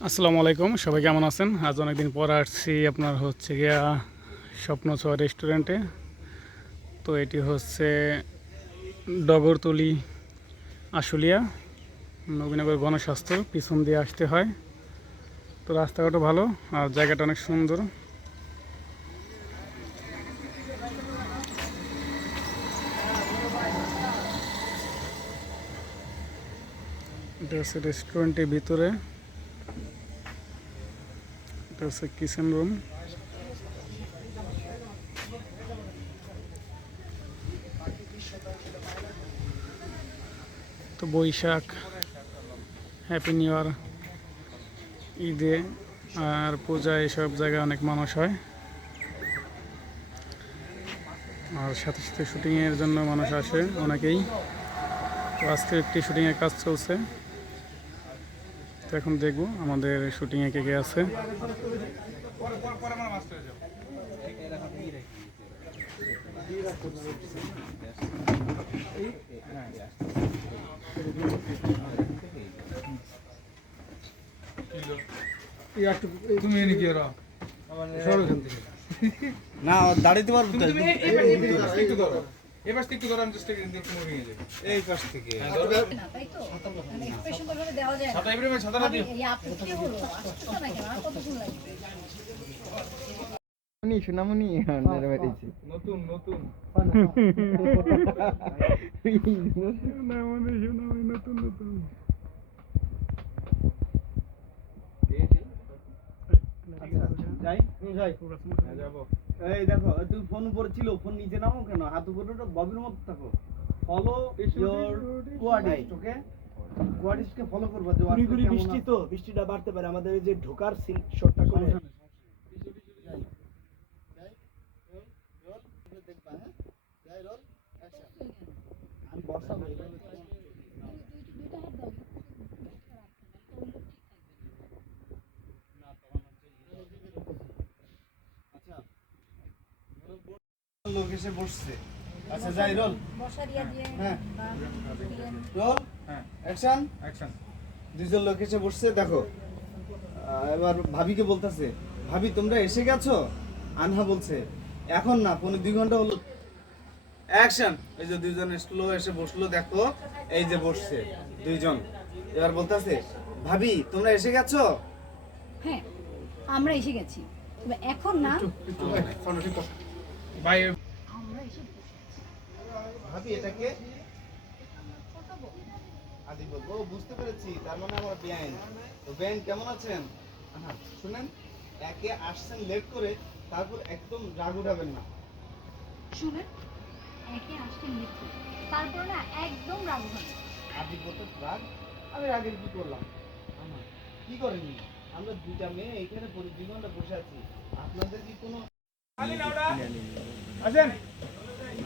আসসালামু আলাইকুম, সবাই কেমন আছেন? আজ অনেকদিন পর আসছি আপনার হচ্ছে গিয়া স্বপ্ন ছোঁয়া রেস্টুরেন্টে। তো এটি হচ্ছে ডগরতলি আশুলিয়া, নবীনগর গণস্বাস্থ্য, পিছন দিয়ে আসতে হয়। তো রাস্তাঘাটও ভালো আর জায়গাটা অনেক সুন্দর। এটা হচ্ছে রেস্টুরেন্টের ভিতরে। এটা হচ্ছে কিচেন রুম তো বৈশাখ হ্যাপি নিউ ইয়ার ঈদে আর পূজা এসব জায়গায় অনেক মানুষ হয়। আর সাথে সাথে শুটিংয়ের জন্য মানুষ আসে অনেকেই। তো আজকে একটি শুটিংয়ের কাজ চলছে। তো এখন দেখব আমাদের শুটিংয়ে কে কে আছে তুমি ওরা না দাঁড়িয়ে পারব জাস্ট এখান থেকে ভেঙে যাবে এই পাশ থেকে হ্যাঁ, না, তাই তো? মানে দেওয়া যায় না। ছাতা ইব্রাহিম ছাতাটা দিও এই আপু কি হলো? না কেন? আর লাগবে? নতুন নতুন নতুন নতুন যাই যাই হ্যাঁ, যাব এই দেখো তুমি ফোন উপরে ছিল ফোন নিচে নামো কেন? হাত উপরে ওটা ববির মতো থাকো। ফলো ইওর কোয়ার্ডিস্ট ওকে কোয়ার্ডিস্টকে ফলো করবা যে ঘুরি ঘুরি বৃষ্টি তো বৃষ্টিটা বাড়তে পারে। আমাদের এই যে ঢোকার সিন শটটা করে। আমি বসাবো এইভাবে। দুইটা হাত দাও। লোক এসে বসছে আচ্ছা যাই রোল হ্যাঁ। রোল হ্যাঁ অ্যাকশন অ্যাকশন দুজন লোক এসে বসছে দেখো এবার ভাবিকে বলতেছে ভাবি তোমরা এসে গেছো আনহা বলছে এখন না পৌনে দুই ঘণ্টা হলো অ্যাকশন এই যে দুইজন স্লো এসে বসল দেখো এই যে বসছে দুইজন এবার বলতেছে ভাবি তোমরা এসে গেছো হ্যাঁ আমরা এসে গেছি এখন না বাই এসে ভাবি এটাকে আদি বলব। বুঝতে পেরেছি তার মানে আমার বেআইন তো বেআইন কেমন আছেন? আহা, শুনেন একে আসছেন লেট করে তারপর একদম রাগ উঠাবেন না। শুনেন একে আসতে মৃত্যু তারপর না একদম রাগ হবে আদি বলতে রাগ? আমি রাগের কি করলাম? আমার কি করেননি আমরা দুইটা মেয়ে এখানে পরে দুই বসে আছি। আপনাদের কি কোনো আসেন।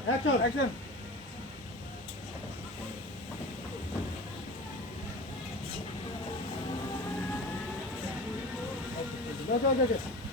অ্যাকশন অ্যাকশন যাও যাও যাও